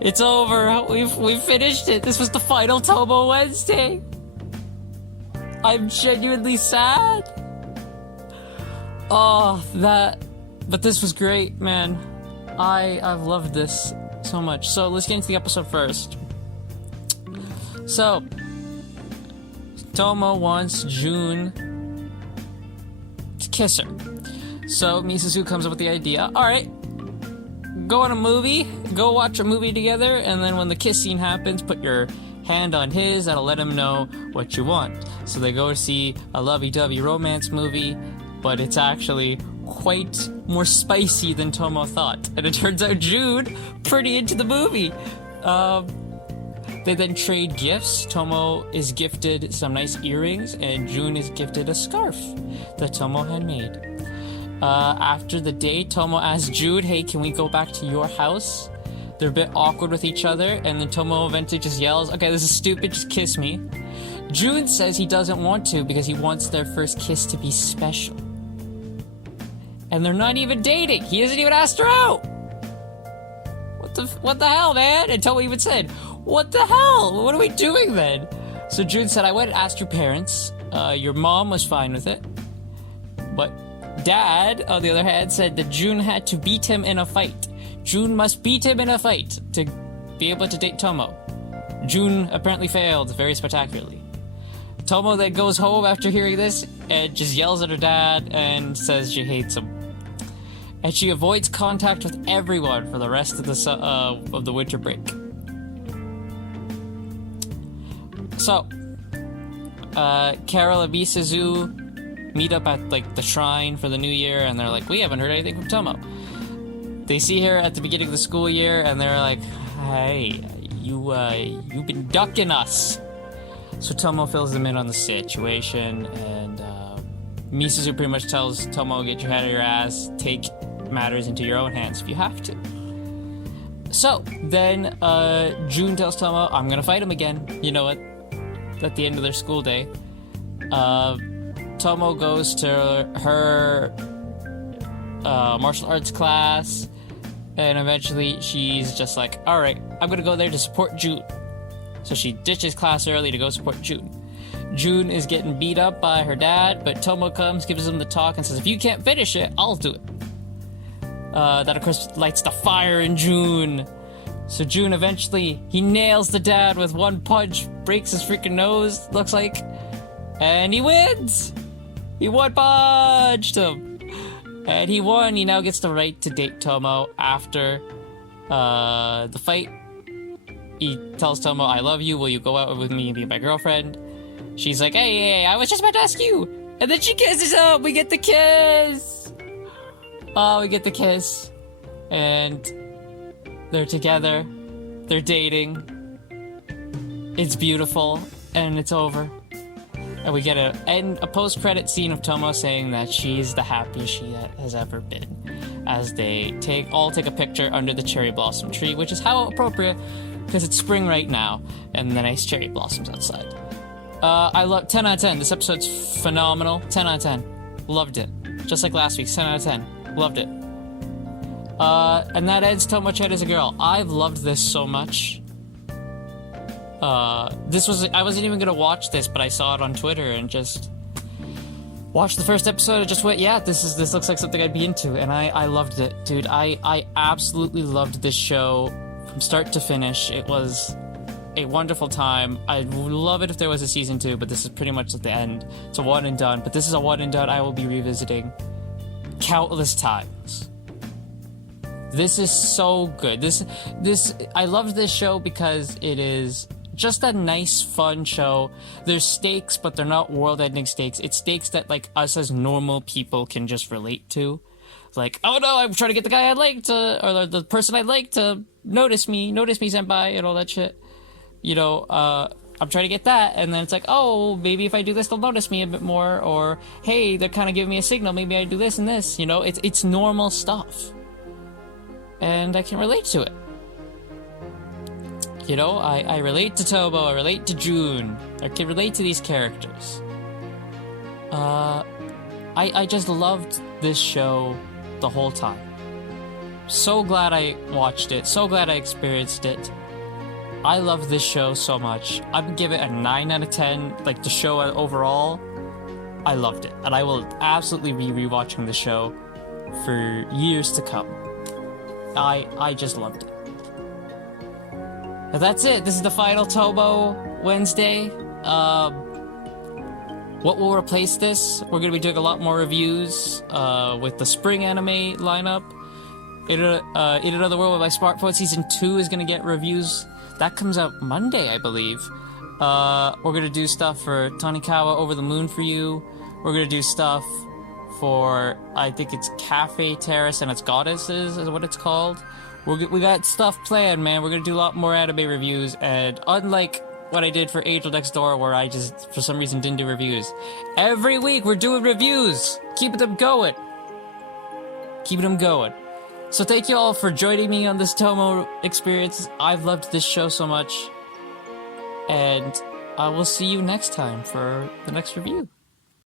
It's over. We've finished it. This was the final Tomo Wednesday. I'm genuinely sad. But this was great, man. I've loved this so much. So let's get into the episode first. So Tomo wants June to kiss her. So Misuzu comes up with the idea. All right, go on a movie. Go watch a movie together, and then when the kiss scene happens, put your hand on his. That'll let him know what you want. So they go to see a lovey-dovey romance movie, but it's actually quite more spicy than Tomo thought. And it turns out June pretty into the movie. They then trade gifts. Tomo is gifted some nice earrings, and June is gifted a scarf that Tomo had made. After the date, Tomo asks June, hey, can we go back to your house? They're a bit awkward with each other, and then Tomo eventually just yells, okay, this is stupid, just kiss me. June says he doesn't want to because he wants their first kiss to be special. And they're not even dating. He hasn't even asked her out. What the hell, man? And Tomo even said, what the hell? What are we doing then? So June said, I went and asked your parents. Your mom was fine with it. But Dad, on the other hand, said that June had to beat him in a fight. June must beat him in a fight to be able to date Tomo. June apparently failed very spectacularly. Tomo then goes home after hearing this and just yells at her dad and says she hates him. And she avoids contact with everyone for the rest of the winter break. So, Carol and Misuzu meet up at the shrine for the new year, and they're like, we haven't heard anything from Tomo. They see her at the beginning of the school year, and they're like, hey, you've been ducking us. So Tomo fills them in on the situation, and Misuzu pretty much tells Tomo, get your head out of your ass, take matters into your own hands if you have to. So then June tells Tomo, I'm gonna fight him again. You know what? At the end of their school day, Tomo goes to her martial arts class, and eventually she's just like, alright, I'm gonna go there to support June. So she ditches class early to go support June. June is getting beat up by her dad, but Tomo comes, gives him the talk, and says, if you can't finish it, I'll do it. That of course lights the fire in June. So June eventually, he nails the dad with one punch, breaks his freaking nose, looks like, and he wins! He one-punched him! And he won. He now gets the right to date Tomo after the fight. He tells Tomo, I love you, will you go out with me and be my girlfriend? She's like, hey, I was just about to ask you! And then she kisses him! We get the kiss! Oh, we get the kiss. And they're together. They're dating. It's beautiful. And it's over. And we get a post-credit scene of Tomo saying that she's the happiest she has ever been. As they all take a picture under the cherry blossom tree, which is how appropriate, because it's spring right now, and the nice cherry blossoms outside. I love 10 out of 10. This episode's phenomenal. 10 out of 10. Loved it. Just like last week's 10 out of 10. Loved it. And that ends Tomo-Chan as a girl. I've loved this so much. I wasn't even gonna watch this, but I saw it on Twitter and just watched the first episode and just went, yeah, this looks like something I'd be into, and I loved it, dude. I absolutely loved this show from start to finish. It was a wonderful time. I'd love it if there was a season 2, but this is pretty much at the end. It's a one and done, but this is a one and done I will be revisiting countless times. This is so good. I loved this show because it is just a nice, fun show. There's stakes, but they're not world-ending stakes. It's stakes that, us as normal people can just relate to. Like, oh no, I'm trying to get the guy I'd like to, or the person I'd like to notice me, senpai, and all that shit. You know, I'm trying to get that, and then it's like, oh, maybe if I do this, they'll notice me a bit more, or, hey, they're kind of giving me a signal, maybe I do this and this, you know? It's normal stuff. And I can relate to it. You know, I relate to Tomo, I relate to June, I can relate to these characters. I just loved this show the whole time. so glad I watched it. So glad I experienced it. I love this show so much. I would give it a 9 out of 10. Like, the show overall, I loved it. And I will absolutely be rewatching the show for years to come. I just loved it. But that's it. This is the final Tomo Wednesday. What will replace this? We're going to be doing a lot more reviews with the spring anime lineup. In Another World with My Smartphone Season 2 is going to get reviews. That comes out Monday, I believe. We're going to do stuff for Tanikawa Over the Moon for You. We're going to do stuff for, I think it's Cafe Terrace and its Goddesses is what it's called. We got stuff planned, man. We're going to do a lot more anime reviews. And unlike what I did for Angel Next Door, where I just, for some reason, didn't do reviews, every week we're doing reviews. Keeping them going. Keeping them going. So thank you all for joining me on this Tomo experience. I've loved this show so much. And I will see you next time for the next review.